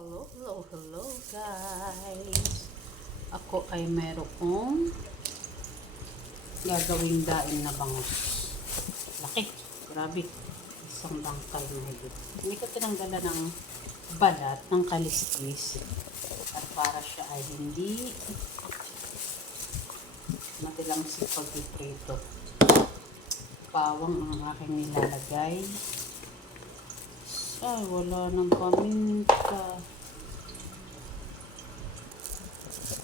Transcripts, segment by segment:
Hello guys. Ako ay merong gagawing daing na bangus. Laki, grabe. Isang bangkal na higit. Hindi ko tinanggalan ng balat ng kaliskis. At para siya ay hindi matilang si pagpiprito. Pawang ang aking nilalagay. Ay, wala nang paminta.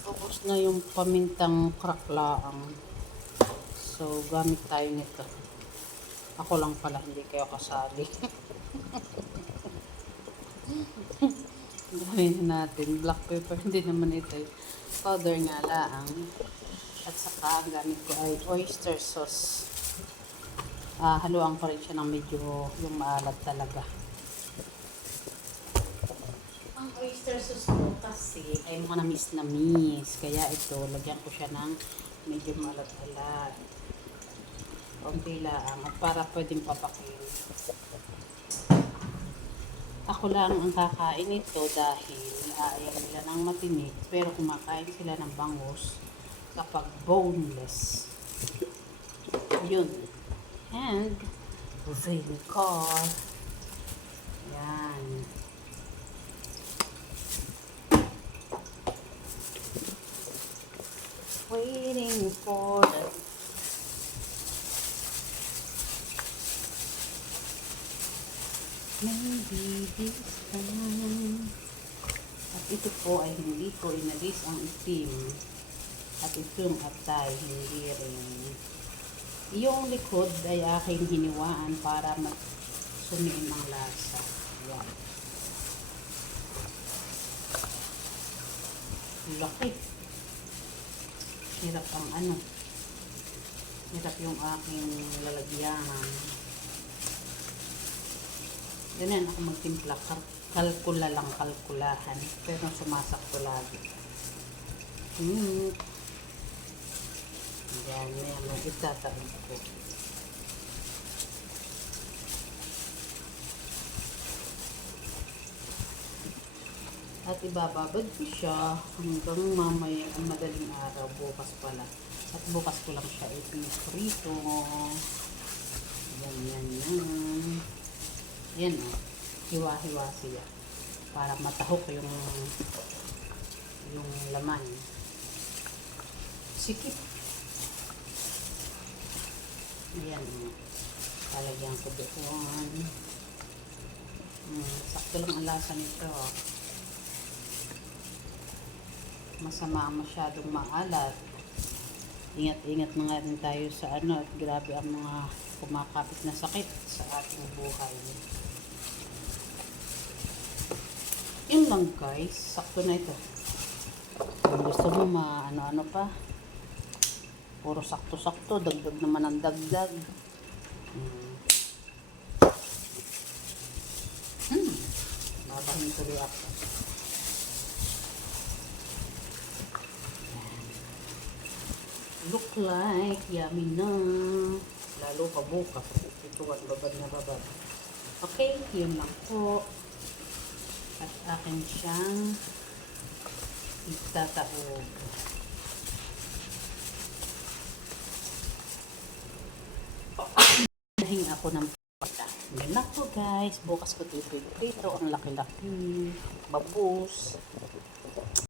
Tapos na yung pamintang kraklaang. So, gamit tayo nito. Ako lang pala, hindi kayo kasali. Gawin natin. Black pepper, hindi naman ito. Powder nga lang. At saka, ang gamit ko ay oyster sauce. Haluan ko rin siya ng medyo yung maalat talaga. Ang oyster sauce ko kasi ay mga na miss. Kaya ito, lagyan ko siya ng medyo maalat-alat. Konti lang. At para pwedeng papakin. Ako lang ang kakain ito dahil ayaw nila ng matinik. Pero kumakain sila ng bangus kapag boneless. Yun. And vinegar. Yan. Waiting for the maybe this time. At ito po ay hindi ko inalis ang itim. At itong atay hindi rin. Yung likod ay aking hiniwaan para sumiin ang lasa. Yan. Laki. Hirap ang hirap yung aking lalagyan. Ganyan ako magtimpla. Kalkula lang, kalkulahan. Pero sumasakto lagi. Yan, itataon ko. At ibababad ko siya hanggang mamaya ang madaling araw, bukas pala. At bukas ko lang siya ipiprito. Yan. Yan o. Hiwa-hiwa siya. Para matahok yung laman. Sikip. Ayan o. Talagyan ko doon. Sakto lang ang lasa nito. Masama masyadong maalat. Ingat-ingat na nga rin tayo sa at grabe ang mga kumakapit na sakit sa ating buhay. Yun lang guys, sakto na ito. Kung gusto mo ano pa, puro sakto-sakto, dagdag naman ang dagdag. Babahin tuloy ako. Look like yummy na. Lalo pa bukas. Ito at babad na babad. Okay, yun lang po. At akin siyang itataog. Nahinga ako ng pata. Yun lang po guys. Bukas ko ito prito. Ang laki-laki. Babus.